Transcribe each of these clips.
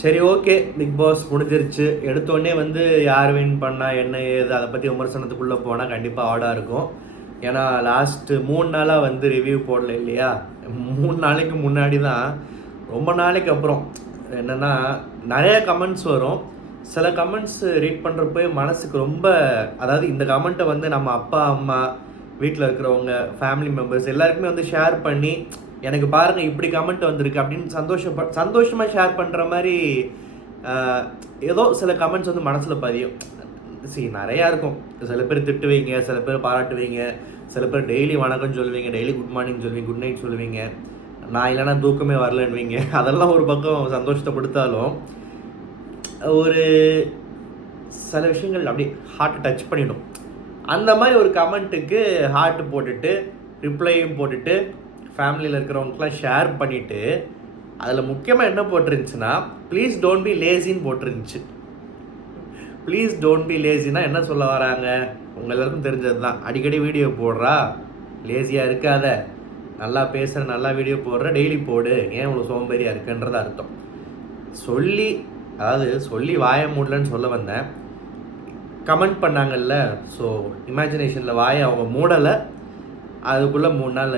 சரி, okay. Big pass முடிஞ்சிருச்சு. எடுத்தோடனே வந்து யார் வின் பண்ணா என்ன ஏது அதை பற்றி விமர்சனத்துக்குள்ளே போனால் கண்டிப்பாக ஆடாக இருக்கும். ஏன்னா லாஸ்ட்டு 3 நாளாக வந்து ரிவ்யூ போடல இல்லையா? 3 நாளைக்கு முன்னாடி தான், ரொம்ப நாளைக்கு அப்புறம் என்னென்னா நிறைய கமெண்ட்ஸ் வரும். சில கமெண்ட்ஸ் ரீட் பண்ணுறப்போ மனசுக்கு ரொம்ப, அதாவது இந்த கமெண்ட்டை வந்து நம்ம அப்பா அம்மா வீட்டில் இருக்கிறவங்க ஃபேமிலி மெம்பர்ஸ் எல்லாருக்குமே வந்து ஷேர் பண்ணி, எனக்கு பாருங்கள் இப்படி கமெண்ட் வந்திருக்கு அப்படின்னு சந்தோஷமாக ஷேர் பண்ணுற மாதிரி ஏதோ சில கமெண்ட்ஸ் வந்து மனசில் பதியும். நிறையா இருக்கும். சில பேர் திட்டுவீங்க, சில பேர் பாராட்டுவீங்க, சில பேர் டெய்லி வணக்கம் சொல்லுவீங்க, டெய்லி குட் மார்னிங் சொல்லுவீங்க, குட் நைட் சொல்லுவீங்க, நான் இல்லைனா தூக்கமே வரலன்னுவீங்க. அதெல்லாம் ஒரு பக்கம் சந்தோஷத்தை கொடுத்தாலும் ஒரு சில விஷயங்கள் அப்படியே ஹார்ட்டை டச் பண்ணிடும். அந்த மாதிரி ஒரு கமெண்ட்டுக்கு ஹார்ட் போட்டுட்டு ரிப்ளையும் போட்டுட்டு ஃபேமிலியில் இருக்கிறவங்களுக்குலாம் ஷேர் பண்ணிவிட்டு, அதில் முக்கியமாக என்ன போட்டிருந்துச்சுன்னா, ப்ளீஸ் டோன்ட் பி லேசின்னு போட்டிருந்துச்சு. ப்ளீஸ் டோன்ட் பி லேசின்னா என்ன சொல்ல வராங்க? உங்கள் எல்லாருக்கும் தெரிஞ்சது தான். அடிக்கடி வீடியோ போடுறா, லேசியாக இருக்காத, நல்லா பேசுகிற, நல்லா வீடியோ போடுற, டெய்லி போடு, ஏன் இவ்வளோ சோம்பேறியாக இருக்குன்றது அர்த்தம். சொல்லி வாய மூடலன்னு சொல்ல வந்தேன். கமெண்ட் பண்ணாங்கல்ல, ஸோ இமேஜினேஷனில் வாயை அவங்க மூடலை, அதுக்குள்ளே 3 நாள்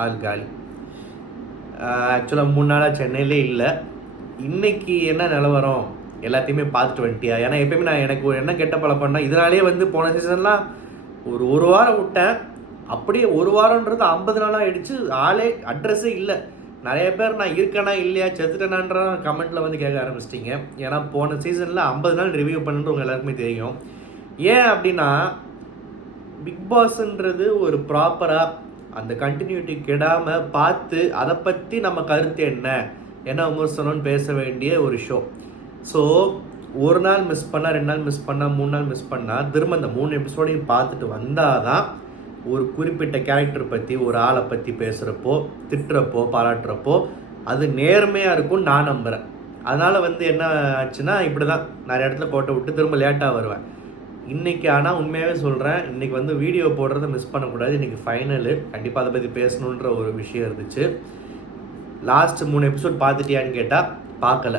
ஆள் காலி. ஆக்சுவலாக 3 நாளாக சென்னையிலே இல்லை. இன்றைக்கி என்ன நிலவரம் எல்லாத்தையுமே பார்த்துட்டு வந்துட்டியா? ஏன்னா எப்பயுமே எனக்கு ஒரு என்ன கெட்ட பழக்கம்னா, இதனாலே வந்து போன சீசன்லாம் ஒரு வாரம் விட்டேன், அப்படியே ஒரு வாரன்றது 50 நாளாக ஆகிடுச்சு. ஆளே அட்ரஸே இல்லை. நிறைய பேர் நான் இருக்கேனா இல்லையா, செத்துட்டேனான்ற கமெண்ட்டில் வந்து கேட்க ஆரம்பிச்சிட்டிங்க. ஏன்னா போன சீசனில் 50 நாள் ரிவ்யூ பண்ணுறது உங்கள் எல்லாருக்குமே தெரியும். ஏன் அப்படின்னா, பிக் பாஸ்ன்றது ஒரு ப்ராப்பராக அந்த கண்டினியூட்டி கெடாமல் பார்த்து அதை பற்றி நம்ம கருத்து என்ன விமர்சனம்னு பேச வேண்டிய ஒரு ஷோ. ஸோ ஒரு நாள் மிஸ் பண்ணால், 2 நாள் மிஸ் பண்ணால், 3 நாள் மிஸ் பண்ணால், திரும்ப அந்த 3 எபிசோடையும் பார்த்துட்டு வந்தால் தான் ஒரு குறிப்பிட்ட கேரக்டர் பற்றி, ஒரு ஆளை பற்றி பேசுகிறப்போ, திட்டுறப்போ, பாராட்டுறப்போ அது நேர்மையாக இருக்கும்னு நான் நம்புகிறேன். அதனால் வந்து என்ன ஆச்சுன்னா, இப்படி தான் நிறைய இடத்துல கோட்டை விட்டு திரும்ப லேட்டாக வருவேன். இன்றைக்கி ஆனால் உண்மையாகவே சொல்கிறேன், இன்றைக்கி வந்து வீடியோ போடுறத மிஸ் பண்ணக்கூடாது. இன்றைக்கி ஃபைனலு, கண்டிப்பாக அதை பற்றி பேசணுன்ற ஒரு விஷயம் இருந்துச்சு. லாஸ்ட் 3 எபிசோட் பார்த்துட்டியான்னு கேட்டால் பார்க்கல.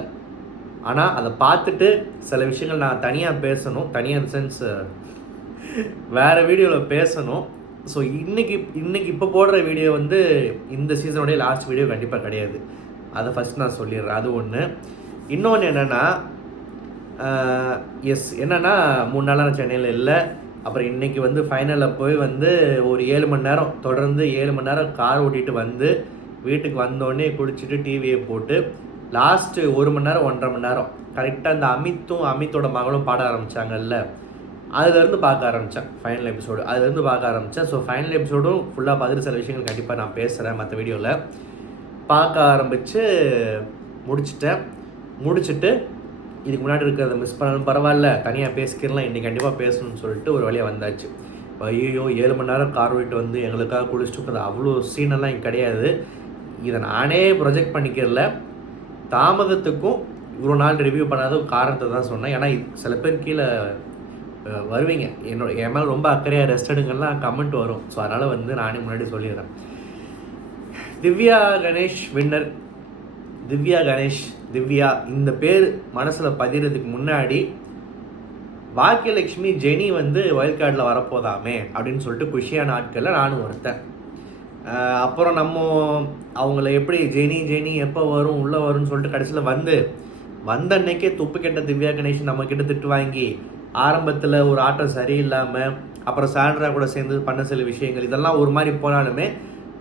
ஆனால் அதை பார்த்துட்டு சில விஷயங்கள் நான் தனியாக பேசணும், தனியாக இந்த சென்ஸ் வேறு வீடியோவில் பேசணும். ஸோ இன்றைக்கி இப்போ போடுற வீடியோ வந்து இந்த சீசனுடைய லாஸ்ட் வீடியோ கண்டிப்பாக கிடையாது. அதை ஃபஸ்ட் நான் சொல்லிடுறேன். அது ஒன்று. இன்னொன்று என்னென்னா, என்னென்னா 3 நாளாக நான் சென்னையில் இல்லை. அப்புறம் இன்றைக்கி வந்து ஃபைனலில் போய் வந்து ஒரு 7 மணி நேரம் தொடர்ந்து 7 மணி நேரம் கார் ஓட்டிகிட்டு வந்து வீட்டுக்கு வந்தோடனே குளிச்சுட்டு டிவியை போட்டு லாஸ்ட்டு 1 மணி நேரம் 1.5 மணி நேரம் கரெக்டாக அந்த அமித்தோட மகளும் பாட ஆரம்பித்தாங்கல்ல, அதுலேருந்து பார்க்க ஆரம்பித்தேன். ஃபைனல் எபிசோடு அதுலேருந்து பார்க்க ஆரம்பித்தேன். ஸோ ஃபைனல் எபிசோடும் ஃபுல்லாக பார்த்துட்டு சில விஷயங்கள் கண்டிப்பாக நான் பேசுகிறேன் மற்ற வீடியோவில். பார்க்க ஆரம்பித்து முடிச்சுட்டு இதுக்கு முன்னாடி இருக்கிறத மிஸ் பண்ணாலும் பரவாயில்ல, தனியாக பேசிக்கிறலாம், இன்றைக்கி கண்டிப்பாக பேசணும்னு சொல்லிட்டு ஒரு வழியாக வந்தாச்சு. ஐயோ 7 மணி நேரம் கார் ஓட்டிட்டு வந்து எங்களுக்காக குளிச்சுட்டு அவ்வளோ சீனெல்லாம் இங்கே கிடையாது. இதை நானே ப்ரொஜெக்ட் பண்ணிக்கிறல, தாமதத்துக்கும் இவ்வளோ நாள் ரிவ்யூ பண்ணாத காரணத்தை தான் சொன்னேன். ஏன்னா சில பேர் கீழே வருவீங்க, என் மேலே ரொம்ப அக்கறையாக ரெஸ்ட் எடுங்கலாம் கமெண்ட் வரும். ஸோ அதனால் வந்து நானே முன்னாடி சொல்லிடுறேன். திவ்யா கணேஷ் வின்னர். திவ்யா இந்த பேர் மனசில் பதிகிறதுக்கு முன்னாடி பாக்கியலட்சுமி ஜெனி வந்து வைல்ட் கார்டில் வரப்போதாமே அப்படின்னு சொல்லிட்டு குஷியான ஆட்களில் நானும் ஒருத்தன். அப்புறம் நம்ம அவங்கள எப்படி ஜெனி எப்போ வரும் உள்ளே வரும்னு சொல்லிட்டு கடைசியில் வந்த அன்னைக்கே துப்பு கெட்ட திவ்யா கணேஷ் நம்மக்கிட்ட திட்டு வாங்கி, ஆரம்பத்தில் ஒரு ஆட்டம் சரியில்லாமல், அப்புறம் சாண்ட்ரா கூட சேர்ந்து பண்ண சில விஷயங்கள் இதெல்லாம் ஒரு மாதிரி போனாலுமே,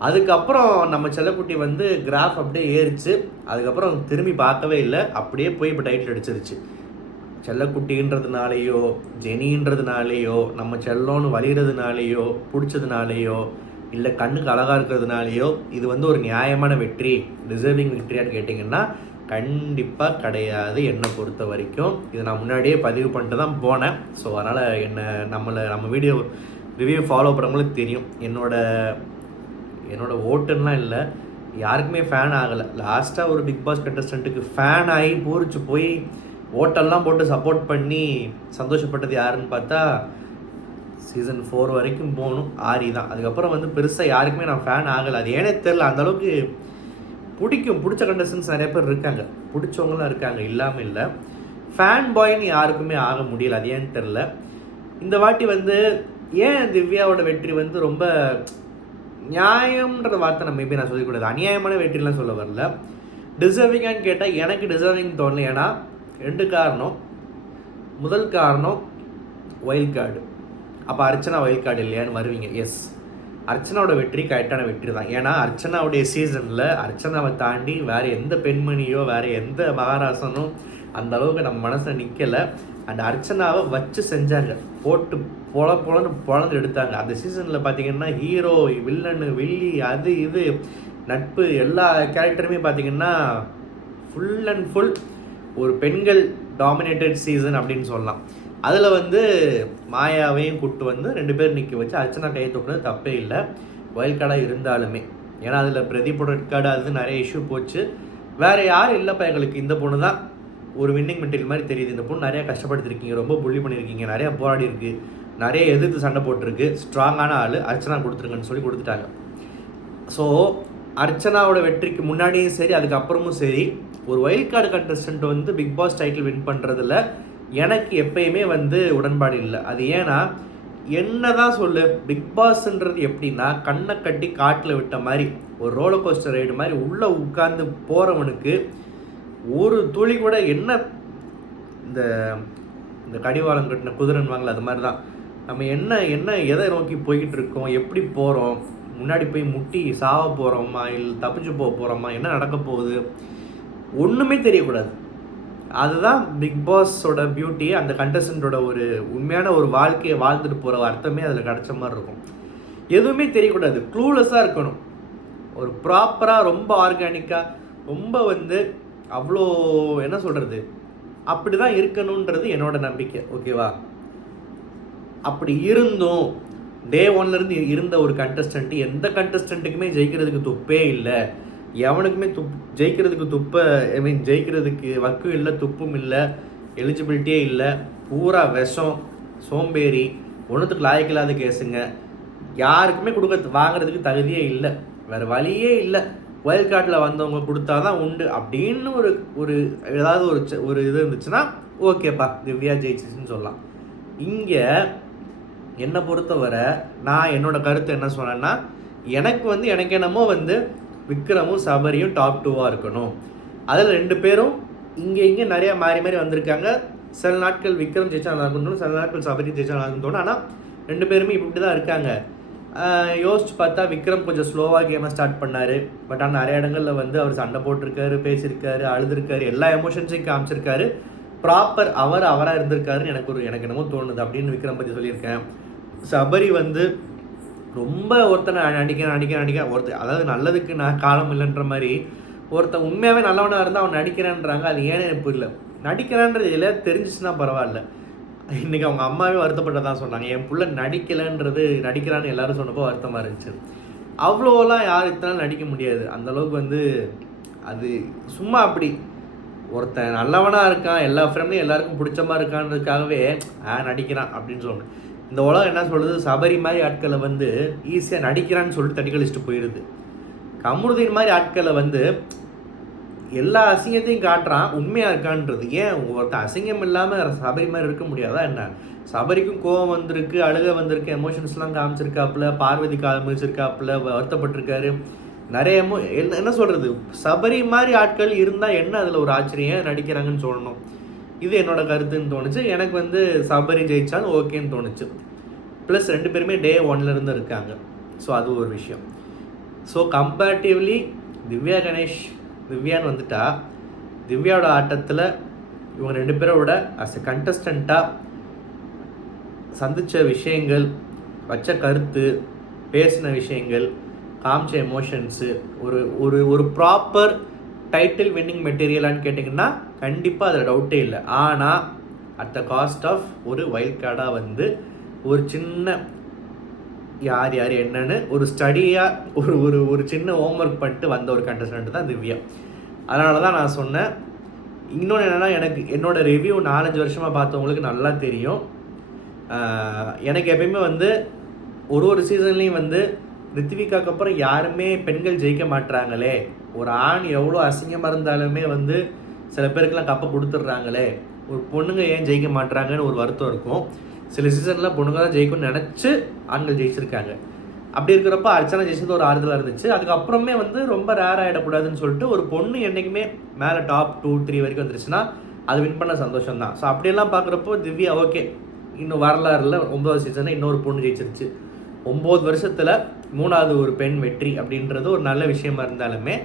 அதுக்கப்புறம் நம்ம செல்லக்குட்டி வந்து கிராஃப் அப்படியே ஏறிச்சு. அதுக்கப்புறம் திரும்பி பார்க்கவே இல்லை, அப்படியே போய் இப்போ டைட்டில் அடிச்சிருச்சு. செல்லக்குட்டின்றதுனாலேயோ ஜெனின்றதுனாலேயோ நம்ம செல்லோன்னு வலிகிறதுனாலேயோ பிடிச்சதுனாலேயோ இல்லை கண்ணுக்கு அழகாக இருக்கிறதுனாலையோ இது வந்து ஒரு நியாயமான வெற்றி, டிசர்விங் வெற்றியான்னு கேட்டிங்கன்னா கண்டிப்பாக கிடையாது. என்னை பொறுத்த வரைக்கும் இதை நான் முன்னாடியே பதிவு பண்ணிட்டு தான் போனேன். ஸோ அதனால் நம்ம வீடியோ ரிவ்யூ ஃபாலோ பண்ணுறவங்களுக்கு தெரியும், என்னோட ஓட்டுன்னெலாம் இல்லை, யாருக்குமே ஃபேன் ஆகலை. லாஸ்ட்டாக ஒரு பிக் பாஸ் கண்டஸ்டண்ட்டுக்கு ஃபேன் ஆகி பூரிச்சு போய் ஓட்டெல்லாம் போட்டு சப்போர்ட் பண்ணி சந்தோஷப்பட்டது யாருன்னு பார்த்தா சீசன் 4 வரைக்கும் போகணும் ஆரி தான். அதுக்கப்புறம் வந்து பெருசாக யாருக்குமே நான் ஃபேன் ஆகலை. அது ஏனே தெரில, அந்தளவுக்கு பிடிச்ச கண்டஸ்டன்ஸ் நிறைய பேர் இருக்காங்க, பிடிச்சவங்களாம் இருக்காங்க, இல்லாமல் இல்லை. ஃபேன் பாய்னு யாருக்குமே ஆக முடியல, அது ஏன்னு தெரில. இந்த வாட்டி வந்து ஏன் திவ்யாவோட வெற்றி வந்து ரொம்ப நியாயம்ன்ற வார்த்தை நம்ம மேபி நான் சொல்லக்கூடாது, அநியாயமான வெற்றிலாம் சொல்ல வரல. டிசர்விங்கான்னு கேட்டால் எனக்கு டிசர்விங் தோணல. ஏன்னா 2 காரணம். முதல் காரணம் வைல்ட் கார்டு. அப்போ அர்ச்சனா வைல்ட் கார்டு இல்லையான்னு வருவீங்க. எஸ், அர்ச்சனாவோட வெற்றி கரெக்டான வெற்றி தான். ஏன்னா அர்ச்சனாவுடைய சீசனில் அர்ச்சனாவை தாண்டி வேறு எந்த பெண்மணியோ வேறு எந்த மகாராசனும் அந்த அளவுக்கு நம்ம மனசில் நிற்கலை. அந்த அர்ச்சனாவை வச்சு செஞ்சாங்க, போட்டு பொழந்து எடுத்தாங்க. அந்த சீசனில் பார்த்தீங்கன்னா ஹீரோ, வில்லனு, வில்லி, அது இது நட்பு எல்லா கேரக்டருமே பார்த்தீங்கன்னா ஃபுல் அண்ட் ஃபுல் ஒரு பெண்கள் டாமினேட்டட் சீசன் அப்படின்னு சொல்லலாம். அதில் வந்து மாயாவையும் கூப்பிட்டு வந்து 2 பேர் நிற்க வச்சு அர்ச்சனா கையை தூக்குறது தப்பே இல்லை, வைல்ட் கார்டாக இருந்தாலுமே. ஏன்னா அதில் பிரதீப்போட ரெட் கார்டு அது நிறைய இஷ்யூ போச்சு. வேறு யாரும் இல்லைப்பா எங்களுக்கு, இந்த பொண்ணு தான் ஒரு வின்னிங் மெட்டீரியல் மாதிரி தெரியுது. இந்த பொண்ணு நிறையா கஷ்டப்படுத்திருக்கீங்க, ரொம்ப புள்ளி பண்ணியிருக்கீங்க, நிறையா போராடி இருக்குது, நிறைய எதிர்த்து சண்டை போட்டிருக்கு, ஸ்ட்ராங்கான ஆள், அர்ச்சனா கொடுத்துருங்கன்னு சொல்லி கொடுத்துட்டாங்க. ஸோ அர்ச்சனாவோட வெற்றிக்கு முன்னாடியும் சரி அதுக்கப்புறமும் சரி ஒரு வைல்ட் கார்டு கண்டஸ்டன்ட் வந்து பிக் பாஸ் டைட்டில் வின் பண்ணுறதுல எனக்கு எப்பயுமே வந்து உடன்பாடு இல்லை. அது ஏன்னா என்ன தான் சொல்லு, பிக் பாஸ்ன்றது எப்படின்னா கண்ணை கட்டி காட்டில் விட்ட மாதிரி ஒரு ரோலர் கோஸ்டர் ரைடு மாதிரி உள்ளே உட்கார்ந்து போகிறவனுக்கு ஒரு துளி கூட என்ன இந்த இந்த கடிவாளம் கட்டின குதிரைன்னு வாங்கல, அது மாதிரி தான் நம்ம என்ன எதை நோக்கி போய்கிட்டு இருக்கோம், எப்படி போகிறோம், முன்னாடி போய் முட்டி சாவ போகிறோமா இல்லை தப்பிச்சு போக போகிறோமா, என்ன நடக்க போகுது, ஒன்றுமே தெரியக்கூடாது. அதுதான் பிக் பாஸோட பியூட்டி. அந்த கண்டஸ்டண்ட்டோட ஒரு உண்மையான ஒரு வாழ்க்கையை வாழ்ந்துட்டு போகிற அர்த்தமே அதில் கிடச்ச மாதிரி இருக்கும். எதுவுமே தெரியக்கூடாது, க்ளூலெஸ்ஸாக இருக்கணும். ஒரு ப்ராப்பராக ரொம்ப ஆர்கானிக்காக ரொம்ப வந்து அவ்வளோ என்ன சொல்கிறது அப்படி தான் இருக்கணுன்றது என்னோட நம்பிக்கை. ஓகேவா? அப்படி இருந்தும் டே 1லேருந்து இருந்த ஒரு கண்டஸ்டன்ட் எந்த கண்டஸ்டண்ட்டுக்குமே ஜெயிக்கிறதுக்கு துப்பே இல்லை, எவனுக்குமே ஜெயிக்கிறதுக்கு வக்கும் இல்லை, துப்பும் இல்லை, எலிஜிபிலிட்டியே இல்லை, பூரா விஷம், சோம்பேறி, ஒன்றுத்துக்கு லாயக்கில்லாத கேஸுங்க, யாருக்குமே வாங்குறதுக்கு தகுதியே இல்லை, வேறு வழியே இல்லை, வைல்ட் கார்டில் வந்தவங்க கொடுத்தா தான் உண்டு அப்படின்னு ஒரு ஏதாவது ஒரு இது இருந்துச்சுன்னா ஓகேப்பா திவ்யா ஜெயிச்சிச்சுன்னு சொல்லலாம். இங்கே என்னை பொறுத்தவரை நான் என்னோடய கருத்து என்ன சொன்னேன்னா, எனக்கு என்னமோ வந்து விக்ரமும் சபரியும் டாப் 2 இருக்கணும். அதில் 2 பேரும் இங்கே நிறையா மாறி வந்திருக்காங்க. சில நாட்கள் விக்ரம் ஜெயிச்சா நல்லா இருக்குன்னு தோணும், சில நாட்கள் சபரி ஜெயிச்சா நல்லா இருக்குன்னு தோணும். ஆனால் 2 பேருமே இப்படி தான் இருக்காங்க. யோசிச்சு பார்த்தா விக்ரம் கொஞ்சம் ஸ்லோவாக கேமை ஸ்டார்ட் பண்ணார். பட் ஆனால் நிறைய இடங்களில் வந்து அவர் சண்டை போட்டிருக்காரு, பேசியிருக்காரு, அழுதுருக்காரு, எல்லா எமோஷன்ஸையும் காமிச்சிருக்காரு. ப்ராப்பர் அவராக இருந்திருக்காருன்னு எனக்கு என்னமோ தோணுது அப்படின்னு விக்ரம் பற்றி சொல்லியிருக்கேன். சபரி வந்து ரொம்ப ஒருத்தனை நடிக்க அதாவது நல்லதுக்கு நான் காலம் இல்லைன்ற மாதிரி ஒருத்தன் உண்மையாகவே நல்லவனாக இருந்தால் அவன் நடிக்கிறான்றாங்க. அது ஏன்னு எனக்கு இல்லை, நடிக்கிறான்றது எல்லாம் தெரிஞ்சிச்சுன்னா பரவாயில்ல. இன்றைக்கி அவங்க அம்மாவே வருத்தப்பட்டதான் சொன்னாங்க, என் பிள்ளை நடிக்கிறான்னு எல்லாரும் சொன்னப்போ வருத்தமாக இருந்துச்சு. அவ்வளோலாம் யார் இத்தனை நடிக்க முடியாது, அந்தளவுக்கு வந்து அது சும்மா அப்படி ஒருத்தன் நல்லவனாக இருக்கான், எல்லா ஃப்ரெண்ட்லையும் எல்லாருக்கும் பிடிச்ச மாதிரி இருக்கான்றதுக்காகவே நடிக்கிறான் அப்படின்னு சொல்லணும். இந்த உலகம் என்ன சொல்கிறது, சபரி மாதிரி ஆட்களை வந்து ஈஸியாக நடிக்கிறான்னு சொல்லிட்டு தட்டிக்கழிச்சிட்டு போயிடுது. கமருதீன் மாதிரி ஆட்களை வந்து எல்லா அசிங்கத்தையும் காட்டுறான், உண்மையாக இருக்கான்றது. ஏன் ஒருத்தன் அசிங்கம் இல்லாமல் சபரி மாதிரி இருக்க முடியாதா என்ன? சபரிக்கும் கோவம் வந்திருக்கு, அழுக வந்திருக்கு, எமோஷன்ஸ்லாம் காமிச்சிருக்காப்புல, பார்வதி காமிச்சிருக்காப்புல, வருத்தப்பட்டிருக்காரு நிறைய என்ன சொல்கிறது, சபரி மாதிரி ஆட்கள் இருந்தால் என்ன அதில் ஒரு ஆச்சரியம், நடிக்கிறாங்கன்னு சொல்லணும். இது என்னோட கருத்துன்னு தோணுச்சு. எனக்கு வந்து சபரி ஜெயிச்சாலும் ஓகேன்னு தோணுச்சு. ப்ளஸ் 2 பேருமே டே 1லேருந்து இருக்காங்க. ஸோ அது ஒரு விஷயம். ஸோ கம்பேரிட்டிவ்லி திவ்யான்னு வந்துட்டா திவ்யாவோட ஆட்டத்தில் இவங்க 2 பேரோட அஸ் எ கண்டஸ்டண்ட்டாக சந்தித்த விஷயங்கள், வச்ச கருத்து, பேசின விஷயங்கள், காமிச்ச எமோஷன்ஸு ஒரு ப்ராப்பர் டைட்டில் வின்னிங் மெட்டீரியலான்னு கேட்டிங்கன்னா கண்டிப்பாக அதில் டவுட்டே இல்லை. ஆனால் அட் த காஸ்ட் ஆஃப் ஒரு வைல்ட் கார்டாக வந்து ஒரு சின்ன யார் என்னன்னு ஒரு ஸ்டடியாக ஒரு சின்ன ஹோம்ஒர்க் பண்ணிட்டு வந்த ஒரு கண்டஸ்டன்ட் தான் திவ்யா. அதனால தான் நான் சொன்னேன். இன்னொன்று என்னென்னா, எனக்கு என்னோடய ரிவ்யூ 4-5 வருஷமாக பார்த்தவங்களுக்கு நல்லா தெரியும். எனக்கு எப்பயுமே வந்து ஒரு சீசன்லேயும் வந்து ரித்விகாக்கு அப்புறம் யாருமே பெண்கள் ஜெயிக்க மாட்டுறாங்களே ஒரு ஆண் எவ்வளோ அசிங்கமாக இருந்தாலுமே வந்து சில பேருக்குலாம் கப்பை கொடுத்துட்றாங்களே, ஒரு பொண்ணுங்க ஏன் ஜெயிக்க மாட்டுறாங்கன்னு ஒரு வருத்தம் இருக்கும். சில சீசனில் பொண்ணுங்க தான் ஜெயிக்கும்னு நினச்சி ஆண்கள் ஜெயிச்சிருக்காங்க. அப்படி இருக்கிறப்ப அர்ச்சனா ஜெயிச்சது ஒரு ஆறுதலாக இருந்துச்சு. அதுக்கப்புறமே வந்து ரொம்ப ரேர் ஆகிடக்கூடாதுன்னு சொல்லிட்டு ஒரு பொண்ணு என்றைக்குமே மேலே டாப் 2, 3 வரைக்கும் வந்துருச்சுன்னா அது வின் பண்ண சந்தோஷம் தான். ஸோ அப்படியெல்லாம் பார்க்குறப்போ திவ்யா ஓகே, இன்னும் வரலாறுல 9வது சீசனில் இன்னொரு பொண்ணு ஜெயிச்சிருச்சு. 9 வருஷத்தில் 3வது ஒரு பெண் வெற்றி அப்படின்றது ஒரு நல்ல விஷயமா இருந்தாலுமே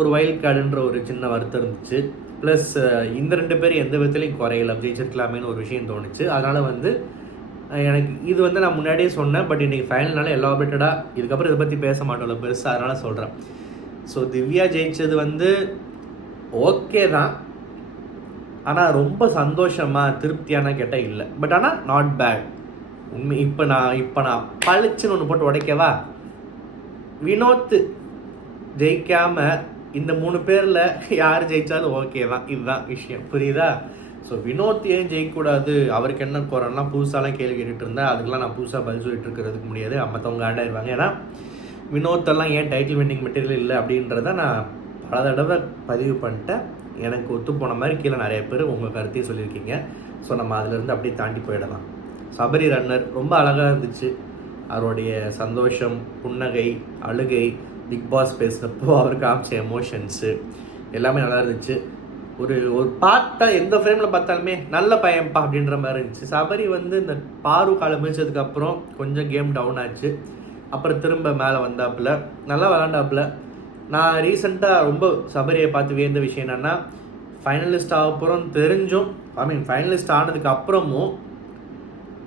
ஒரு வைல்ட் கார்டுன்ற ஒரு சின்ன வருத்தம் இருந்துச்சு. ப்ளஸ் இந்த 2 பேர் எந்த விதத்துலையும் குறையல, ஜெயிச்சிருக்கலாமேன்னு ஒரு விஷயம் தோணுச்சு. அதனால் வந்து எனக்கு இது வந்து நான் முன்னாடியே சொன்னேன், பட் இன்றைக்கி ஃபைனல்னால எலாபரேட்டடாக இதுக்கப்புறம் இதை பற்றி பேச மாட்டோம்ல பெருசாக, அதனால் சொல்கிறேன். ஸோ திவ்யா ஜெயிச்சது வந்து ஓகே தான், ஆனால் ரொம்ப சந்தோஷமாக திருப்தியான கேட்டால் இல்லை. பட் ஆனால் நாட் பேட். உண்மை இப்போ நான் பளிச்சுன்னு ஒன்று போட்டு உடைக்கவா, வினோத் ஜெயிக்காமல் இந்த 3 பேரில் யார் ஜெயித்தாலும் ஓகே தான். இதுதான் விஷயம், புரியுதா? ஸோ வினோத் ஏன் ஜெயிக்கக்கூடாது, அவருக்கு என்ன குறைலாம் புதுசாலாம் கேள்வி கேட்டுட்டு இருந்தேன். அதுக்கெலாம் நான் புதுசாக பதில் சொல்லிட்டு இருக்கிறதுக்கு முடியாது, மற்றவங்க ஆண்டாயிருவாங்க. ஏன்னா வினோத்தெல்லாம் ஏன் டைட்டில் வின்னிங் மெட்டீரியல் இல்லை அப்படின்றத நான் பல தடவை பதிவு பண்ணிட்டேன். எனக்கு ஒத்து போன மாதிரி கீழே நிறைய பேர் உங்கள் கருத்தையும் சொல்லியிருக்கீங்க. ஸோ நம்ம அதிலேருந்து அப்படியே தாண்டி போயிடலாம். சபரி ரன்னர் ரொம்ப அழகாக இருந்துச்சு. அவருடைய சந்தோஷம், புன்னகை, அழுகை, பிக் பாஸ் பேசுகிறப்போ அவர் காமிச்ச எமோஷன்ஸு எல்லாமே நல்லா இருந்துச்சு. ஒரு பார்த்தா எந்த ஃப்ரேமில் பார்த்தாலுமே நல்ல பையன்ப்பா அப்படின்ற மாதிரி இருந்துச்சு. சபரி வந்து இந்த பாரு காலம் முடிச்சதுக்கப்புறம் கொஞ்சம் கேம் டவுன் ஆச்சு. அப்புறம் திரும்ப மேலே வந்தாப்புல நல்லா விளாண்டாப்புல. நான் ரீசெண்டாக ரொம்ப சபரியை பார்த்து வியந்த விஷயம் என்னென்னா, ஃபைனலிஸ்ட் ஆகப்புறம் தெரிஞ்சும் ஃபைனலிஸ்ட் ஆனதுக்கு அப்புறமும்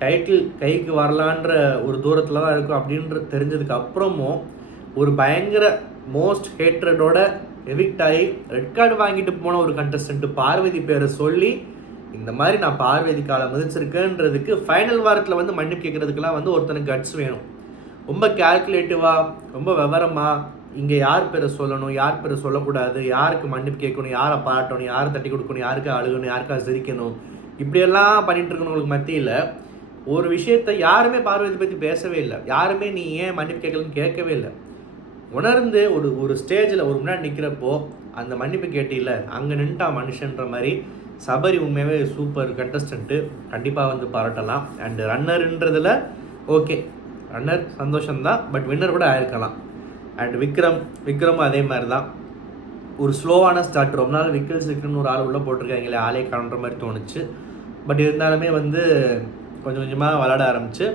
டைட்டில் கைக்கு வரலான்ற ஒரு தூரத்தில் தான் இருக்கும் அப்படின்ற தெரிஞ்சதுக்கு அப்புறமும் ஒரு பயங்கர மோஸ்ட் ஹேட்ரடோட எவிக்ட் ஆகி ரெட் கார்டு வாங்கிட்டு போன ஒரு கண்டஸ்டன்ட் பார்வதி பேரை சொல்லி இந்த மாதிரி நான் பார்வதி காலை மதிச்சிருக்கேன்றதுக்கு ஃபைனல் வாரத்தில் வந்து மன்னிப்பு கேட்குறதுக்கெல்லாம் வந்து ஒருத்தனுக்கு கட்ஸ் வேணும். ரொம்ப கேல்குலேட்டிவாக, ரொம்ப விவரமாக இங்கே யார் பேரை சொல்லணும், யார் பேரை சொல்லக்கூடாது, யாருக்கு மன்னிப்பு கேட்கணும், யாரை பாராட்டணும், யாரை தட்டி கொடுக்கணும், யாருக்கு அழுகணும், யாருக்காக சிரிக்கணும், இப்படியெல்லாம் பண்ணிட்டு இருக்கணுங்களுக்கு மத்தியில் ஒரு விஷயத்தை யாருமே பார்வதி பற்றி பேசவே இல்லை. யாருமே நீ ஏன் மன்னிப்பு கேட்கலன்னு கேட்கவே இல்லை. உணர்ந்து ஒரு ஸ்டேஜில் ஒரு முன்னாடி நிற்கிறப்போ அந்த மன்னிப்பு கேட்டில்ல, அங்கே நின்ட்டா மனுஷன்ற மாதிரி சபரி உண்மையாகவே சூப்பர் கண்டஸ்டன்ட்டு, கண்டிப்பாக வந்து பாராட்டலாம். அண்டு ரன்னருன்றதில் ஓகே, ரன்னர் சந்தோஷம்தான், பட் வின்னர் கூட ஆயிருக்கலாம். அண்ட் விக்ரமும் அதே மாதிரி தான். ஒரு ஸ்லோவான ஸ்டார்ட், ரொம்ப நாள் விக்ரம்னு ஒரு ஆள் உள்ளே போட்டிருக்காங்களே, ஆளே காணுற மாதிரி தோணுச்சு. பட் இருந்தாலுமே வந்து கொஞ்சம் கொஞ்சமாக விளாட ஆரம்பித்து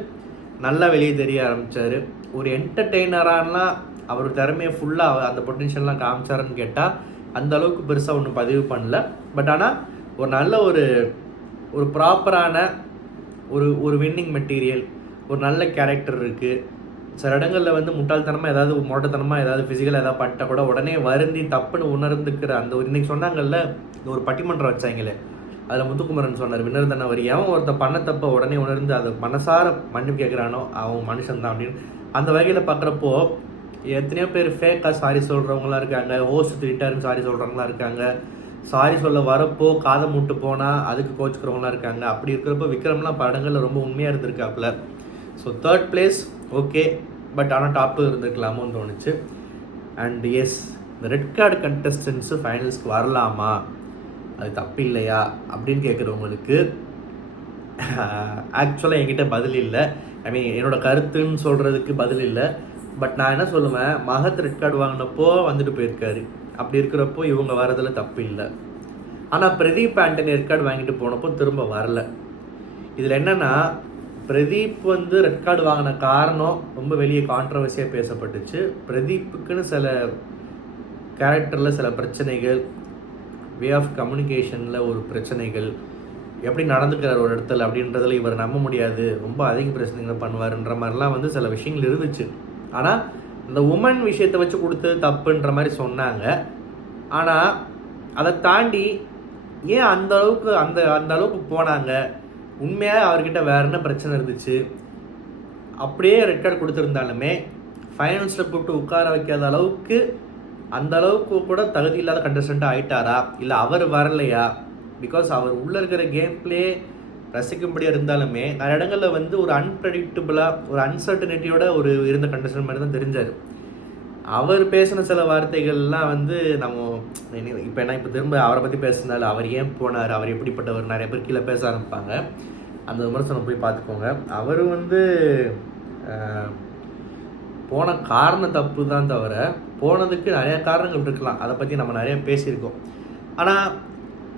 நல்லா வெளியே தெரிய ஆரம்பித்தார். ஒரு என்டர்டெய்னரானா அவர் திறமையை ஃபுல்லாக அந்த பொட்டென்ஷியல்லாம் காமிச்சாருன்னு கேட்டால் அந்த அளவுக்கு பெருசாக ஒன்றும் பதிவு பண்ணல. பட் ஆனால் ஒரு நல்ல ஒரு ப்ராப்பரான ஒரு வின்னிங் மெட்டீரியல், ஒரு நல்ல கேரக்டர் இருக்குது. சில இடங்களில் வந்து முட்டாள்தனமாக ஏதாவது மோட்டத்தனமாக ஏதாவது ஃபிசிக்கலாக ஏதாவது பண்ணிட்டால் கூட உடனே வருந்தி தப்புன்னு உணர்ந்துக்கிற அந்த ஒரு இன்றைக்கி சொன்னாங்கல்ல, ஒரு பட்டிமன்றம் வச்சாங்களே, அதில் முத்துக்குமரன் சொன்னார், வின்னர் தானே அவர் எவன் ஒருத்த பண்ண தப்ப உடனே உணர்ந்து அதை மனசார மன்னிப்பு கேட்குறானோ அவன் மனுஷன் தான் அப்படின்னு. அந்த வகையில் பார்க்குறப்போ எத்தனையோ பேர் ஃபேக்காக சாரி சொல்கிறவங்களாம் இருக்காங்க, ஹோஸ்ட் திட்டாருன்னு சாரி சொல்கிறவங்களாம் இருக்காங்க, சாரி சொல்ல வரப்போ காதை மூட்டு போனால் அதுக்கு கோச்சுக்கிறவங்களாம் இருக்காங்க. அப்படி இருக்கிறப்போ விக்ரம்லாம் படங்களில் ரொம்ப உண்மையாக இருந்திருக்காப்புல. So 3rd place okay, but ஆனால் டாப்பு இருந்திருக்கலாமோன்னு தோணுச்சு. அண்ட் எஸ், இந்த ரெட் கார்டு கண்டஸ்டன்ஸு ஃபைனல்ஸ்க்கு வரலாமா, அது தப்பு இல்லையா அப்படின்னு கேட்குறவங்களுக்கு ஆக்சுவலாக என்கிட்ட பதில் இல்லை. என்னோடய கருத்துன்னு சொல்கிறதுக்கு பதில் இல்லை. பட் நான் என்ன சொல்லுவேன், மகத் ரெட் கார்டு வாங்கினப்போ வந்துட்டு போயிருக்காரு. அப்படி இருக்கிறப்போ இவங்க வரதில் தப்பு இல்லை. ஆனால் பிரதீப் ஆண்டனி ரெட் கார்டு வாங்கிட்டு போனப்போ திரும்ப வரல. இதில் என்னென்னா, பிரதீப் வந்து ரெட் கார்டு வாங்கின காரணம் ரொம்ப வெளியே கான்ட்ரவர்சியாக பேசப்பட்டுச்சு. பிரதீப்புக்குன்னு சில கேரக்டரில் சில பிரச்சனைகள், வே ஆஃப் கம்யூனிகேஷனில் ஒரு பிரச்சனைகள், எப்படி நடந்துக்கிறார் ஒரு இடத்துல அப்படின்றதில் இவர் நம்ப முடியாது, ரொம்ப அதிக பிரச்சனைகளை பண்ணுவார்ன்ற மாதிரிலாம் வந்து சில விஷயங்கள் இருந்துச்சு. ஆனால் இந்த உமன் விஷயத்தை வச்சு கொடுத்து தப்புன்ற மாதிரி சொன்னாங்க. ஆனால் அதை தாண்டி ஏன் அந்த அளவுக்கு போனாங்க? உண்மையாக அவர்கிட்ட வேறு என்ன பிரச்சனை இருந்துச்சு? அப்படியே ரெட் கார்டு கொடுத்துருந்தாலுமே ஃபைனல்ஸில் கூப்பிட்டு உட்கார வைக்காத அளவுக்கு அந்த அளவுக்கு கூட தகுதி இல்லாத கண்டஸ்டண்ட்டாக ஆயிட்டாரா, இல்லை அவர் வரலையா? பிகாஸ் அவர் உள்ளே இருக்கிற கேம் பிளே ரசிக்கும்படியாக இருந்தாலுமே நிறைய இடங்களில் வந்து ஒரு அன்பிரடிக்டபுளாக, ஒரு அன்சர்டனிட்டியோட இருந்த கண்டஸ்டன்ட் மாதிரி தான் தெரிஞ்சார். அவர் பேசின சில வார்த்தைகள்லாம் வந்து நம்ம இப்போ இப்போ திரும்ப அவரை பற்றி பேசுனால அவர் ஏன் போனார், அவர் எப்படிப்பட்டவர், நிறைய பேர் கீழே பேச ஆரம்பிப்பாங்க. அந்த விமர்சனம் போய் பார்த்துக்கோங்க. அவர் வந்து போன காரணம் தப்பு தான் தவிர போனதுக்கு நிறைய காரணங்கள் இருக்கலாம். அதை பற்றி நம்ம நிறைய பேசியிருக்கோம். ஆனால்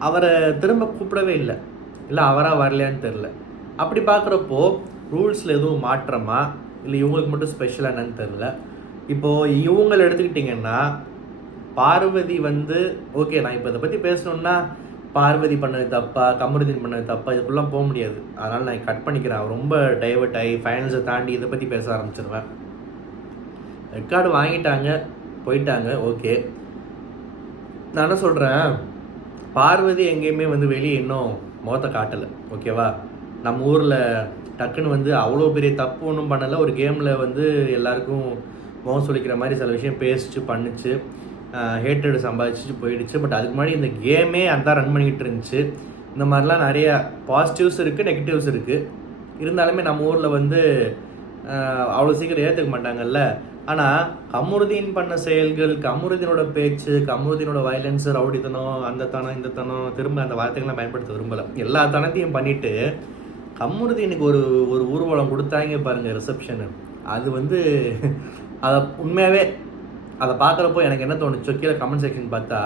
அவரை திரும்ப கூப்பிடவே இல்லை அவராக வரலையான்னு தெரில. அப்படி பார்க்குறப்போ ரூல்ஸில் எதுவும் மாற்றமா இல்லை இவங்களுக்கு மட்டும் ஸ்பெஷலாக என்னன்னு தெரில. இப்போது இவங்களை எடுத்துக்கிட்டிங்கன்னா பார்வதி வந்து ஓகே, நான் இப்போ இதை பற்றி பேசணுன்னா பார்வதி பண்ணது தப்பா, கமருதீன் பண்ணது தப்பா, இதுக்குள்ளே போக முடியாது. அதனால் நான் கட் பண்ணிக்கிறேன். ரொம்ப டைவர்ட் ஆகி ஃபைனல்ஸை தாண்டி இதை பற்றி பேச ஆரம்பிச்சிருவேன். ரெக்கார்டு வாங்கிட்டாங்க, போயிட்டாங்க, ஓகே. நான் என்ன சொல்கிறேன், பார்வதி எங்கேயுமே வந்து வெளியே இன்னும் முகத்தை காட்டலை, ஓகேவா? நம்ம ஊரில் டக்குன்னு வந்து அவ்வளோ பெரிய தப்பு ஒன்றும் பண்ணலை. ஒரு கேமில் வந்து எல்லாருக்கும் முகம் சொல்லிக்கிற மாதிரி சில விஷயம் பேசிச்சு பண்ணிச்சு, ஹேட்டடு சம்பாதிச்சு போயிடுச்சு. பட் அதுக்கு முன்னாடி இந்த கேமே அதான் ரன் பண்ணிக்கிட்டு இருந்துச்சு. இந்த மாதிரிலாம் நிறைய பாசிட்டிவ்ஸ் இருக்குது, நெகட்டிவ்ஸ் இருக்குது. இருந்தாலுமே நம்ம ஊரில் வந்து அவ்வளோ சீக்கிரம் ஏற்றுக்க மாட்டாங்கல்ல. ஆனால் கமருதீன் பண்ண செயல்கள், கமருதீனோட பேச்சு, கமருதீனோட வயலன்ஸு, ரவுடித்தனம், அந்த தனம் இந்த தனம், திரும்ப அந்த வார்த்தைகள்லாம் பயன்படுத்த விரும்பலை. எல்லா தனத்தையும் பண்ணிவிட்டு கமருதீனுக்கு ஒரு ஊர்வலம் கொடுத்தாங்க பாருங்கள், ரிசப்ஷனு. அது வந்து அதை உண்மையாகவே அதை பார்க்குறப்போ எனக்கு என்ன தோணுச்சோ, கீழே கமெண்ட் செக்ஷன் பார்த்தா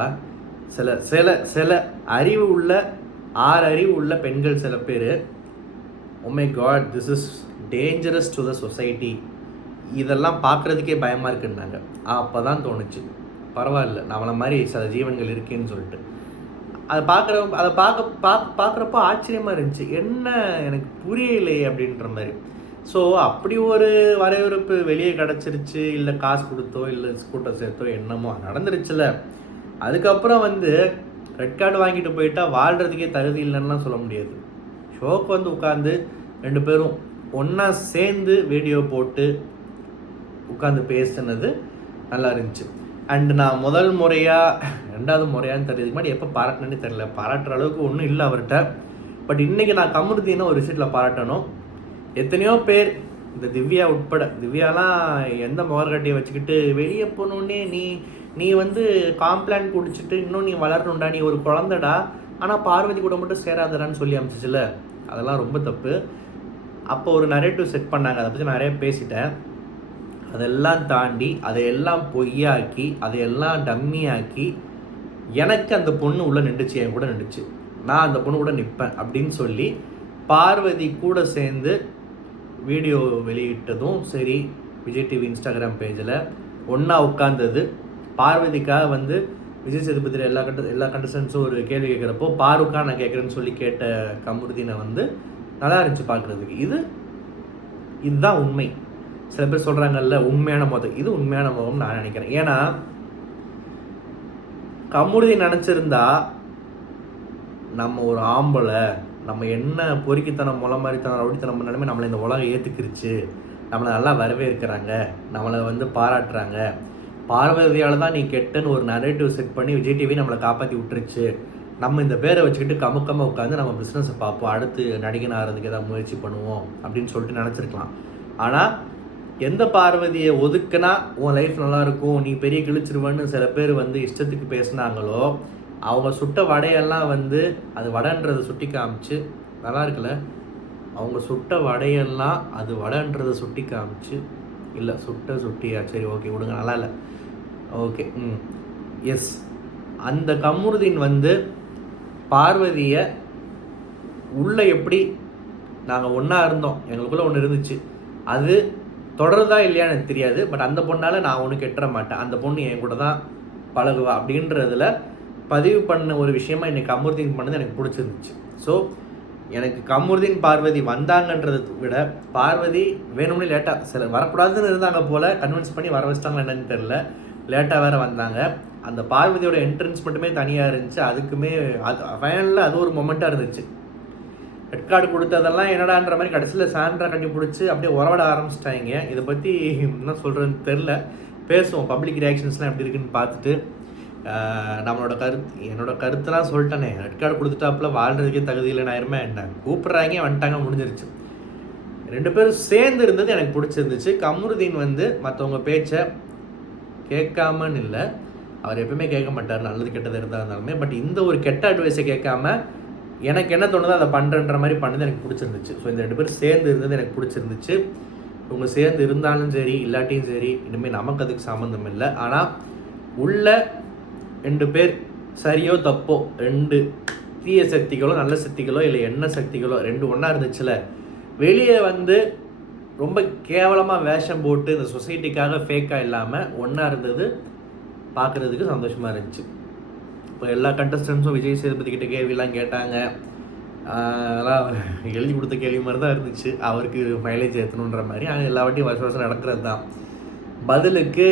சில சில சில அறிவு உள்ள 6 அறிவு உள்ள பெண்கள் சில பேர், oh my God, this is dangerous to the society, இதெல்லாம் பார்க்குறதுக்கே பயமாக இருக்குன்னாங்க. அப்போ தான் தோணுச்சு, பரவாயில்ல நம்மளை மாதிரி சில ஜீவன்கள் இருக்குன்னு சொல்லிட்டு. அதை பார்க்குறப்போ ஆச்சரியமாக இருந்துச்சு, என்ன எனக்கு புரியலையே அப்படின்ற மாதிரி. ஸோ அப்படி ஒரு வரவேற்பு வெளியே கிடச்சிருச்சு, இல்லை காசு கொடுத்தோ இல்லை ஸ்கூட்டர் சேர்த்தோ என்னமோ நடந்துருச்சுல. அதுக்கப்புறம் வந்து ரெட் கார்டு வாங்கிட்டு போயிட்டா வாழ்கிறதுக்கே தகுதி இல்லைன்னுலாம் சொல்ல முடியாது. ஷோக்கு வந்து உட்காந்து 2 பேரும் ஒன்றா சேர்ந்து வீடியோ போட்டு உட்காந்து பேசுனது நல்லா இருந்துச்சு. அண்டு நான் முதல் முறையாக 2வது முறையான்னு தெரியுதுக்கு முன்னாடி எப்போ பாராட்டினே தெரியல, பாராட்டுற அளவுக்கு ஒன்றும் இல்லை அவர்கிட்ட. பட் இன்றைக்கி நான் கமருதீனை ஒரு விஷயத்தில் பாராட்டணும். எத்தனையோ பேர், இந்த திவ்யா உட்பட, திவ்யாலாம் எந்த முகர்கட்டையை வச்சுக்கிட்டு வெளியே போனோடனே நீ வந்து காம்ப்ளான் குடிச்சிட்டு இன்னும் நீ வளரணுண்டா, நீ ஒரு குழந்தடா, ஆனால் பார்வதி கூட மட்டும் சேராதடான்னு சொல்லி அமைச்சிச்சுல, அதெல்லாம் ரொம்ப தப்பு. அப்போ ஒரு நரேட்டிவ் செட் பண்ணாங்க, அதை பற்றி நிறைய பேசிட்டேன். அதெல்லாம் தாண்டி அதையெல்லாம் பொய்யாக்கி அதையெல்லாம் டம்மியாக்கி எனக்கு அந்த பொண்ணு உள்ளே நின்றுச்சு, என் கூட நின்றுச்சு, நான் அந்த பொண்ணு கூட நிற்பேன் அப்படின்னு சொல்லி பார்வதி கூட சேர்ந்து வீடியோ வெளியிட்டதும் சரி, விஜய் டிவி இன்ஸ்டாகிராம் பேஜில் ஒன்றா உட்காந்தது. பார்வதிக்காக வந்து விஜய் சேதுபதி எல்லா கண்டஸ்டன்ஸும் ஒரு கேள்வி கேட்குறப்போ பாருக்கா நான் கேட்குறேன்னு சொல்லி கேட்ட கமருதீனை வந்து நல்லா இருந்துச்சு பார்க்குறதுக்கு. இதுதான் உண்மை. சில பேர் சொல்கிறாங்கல்ல உண்மையான முகம், இது உண்மையான முகம்னு நான் நினைக்கிறேன். ஏன்னா கமருதீன் நினச்சிருந்தா நம்ம ஒரு ஆம்பளை, நம்ம என்ன பொறுக்கித்தனம் முளை மாதிரித்தனம் ரவுடித்தனம் பண்ணாலுமே நம்மளை இந்த உலகம் ஏற்றுக்கிருச்சு, நம்மளை நல்லா வரவேற்கிறாங்க, நம்மளை வந்து பாராட்டுறாங்க, பார்வதியால் தான் நீ கெட்டன்னு ஒரு நரேட்டிவ் செட் பண்ணி விஜய் டிவி நம்மளை காப்பாற்றி விட்டுருச்சு, நம்ம இந்த பேரை வச்சுக்கிட்டு கமுக்கமாக உட்காந்து நம்ம பிஸ்னஸை பார்ப்போம், அடுத்து நடிகன் ஆகிறதுக்கு ஏதாவது முயற்சி பண்ணுவோம் அப்படின்னு சொல்லிட்டு நினச்சிருக்கலாம். ஆனால் எந்த பார்வதியை ஒதுக்குனா உன் லைஃப் நல்லாயிருக்கும், நீ பெரிய கிழிச்சிருவேன்னு சில பேர் வந்து இஷ்டத்துக்கு பேசுனாங்களோ, அவங்க சுட்ட வடையெல்லாம் வந்து அது வடைன்றதை சுட்டி காமிச்சு, நல்லா இருக்குல்ல, அவங்க சுட்ட வடையெல்லாம் அது வடைன்றதை சுட்டி காமிச்சு, இல்லை சுட்டியா, சரி ஓகே விடுங்க, நல்லா இல்லை, ஓகே, எஸ், அந்த கமருதீன் வந்து பார்வதியை உள்ளே எப்படி நாங்கள் ஒன்றா இருந்தோம், எங்களுக்குள்ளே ஒன்று இருந்துச்சு, அது தொடருதா இல்லையான்னு எனக்கு தெரியாது. பட் அந்த பொண்ணால் நான் ஒன்று கெட்டுற மாட்டேன், அந்த பொண்ணு என் கூட தான் பழகுவா அப்படின்றதுல பதிவு பண்ண ஒரு விஷயமா இன்னைக்கு கமருதீன் பண்ணது எனக்கு பிடிச்சிருந்துச்சு. ஸோ எனக்கு கமருதீன் பார்வதி வந்தாங்கன்றதை விட பார்வதி வேணும்னே லேட்டாக சில வரக்கூடாதுன்னு இருந்தாங்க போல், கன்வின்ஸ் பண்ணி வர வச்சிட்டாங்களா என்னன்னு தெரில, லேட்டாக வேறு வந்தாங்க. அந்த பார்வதியோட என்ட்ரன்ஸ் மட்டுமே தனியாக இருந்துச்சு. அதுக்குமே அது ஃபைனலில் அது ஒரு மொமெண்ட்டாக இருந்துச்சு. ரெட் கார்டு கொடுத்ததெல்லாம் என்னடான்ற மாதிரி கடைசியில் சாண்ட்ரா கட்டி பிடிச்சி அப்படியே உறவட ஆரம்பிச்சிட்டாங்க. இதை பற்றி என்ன சொல்கிறேன்னு தெரில, பேசுவோம். பப்ளிக் ரியாக்ஷன்ஸ்லாம் எப்படி இருக்குன்னு பார்த்துட்டு நம்மளோட என்னோட கருத்தெல்லாம் சொல்லிட்டேனே. ரெட் கார்டு கொடுத்துட்டாப்புல வாழ்கிறதுக்கே தகுதி இல்லைன்னு ஆயிருமே, என்ன கூப்பிட்றாங்க வந்துட்டாங்க, முடிஞ்சிருச்சு. 2 பேரும் சேர்ந்து இருந்தது எனக்கு பிடிச்சிருந்துச்சு. கமருதீன் வந்து மற்றவங்க பேச்சை கேட்காமன்னு இல்லை, அவர் எப்பவுமே கேட்க மாட்டார் நல்லது கெட்டது இருந்தாலுமே. பட் இந்த ஒரு கெட்ட அட்வைஸை கேட்காம எனக்கு என்ன தோணுதோ அதை பண்ணுறன்ற மாதிரி பண்ணது எனக்கு பிடிச்சிருந்துச்சு. ஸோ இந்த 2 பேரும் சேர்ந்து இருந்தது எனக்கு பிடிச்சிருந்துச்சு. இவங்க சேர்ந்து இருந்தாலும் சரி இல்லாட்டியும் சரி இனிமேல் நமக்கு அதுக்கு சம்மந்தம் இல்லை. ஆனால் உள்ள 2 பேர் சரியோ தப்போ 2 தீய சக்திகளோ நல்ல சக்திகளோ இல்லை என்ன சக்திகளோ 2 ஒன்றா இருந்துச்சுல, வெளியே வந்து ரொம்ப கேவலமாக வேஷம் போட்டு இந்த சொசைட்டிக்காக ஃபேக்காக இல்லாமல் ஒன்றா இருந்தது பார்க்குறதுக்கு சந்தோஷமாக இருந்துச்சு. இப்போ எல்லா கண்டஸ்டன்ஸும் விஜய் சேதுபதி கிட்ட கேள்விலாம் கேட்டாங்க. அதெல்லாம் எழுதி கொடுத்த கேள்வி மாதிரி தான் இருந்துச்சு. அவருக்கு மைலேஜ் ஏற்றணுன்ற மாதிரி. ஆனால் எல்லா வாட்டியும் வருஷம் நடக்கிறது தான். பதிலுக்கு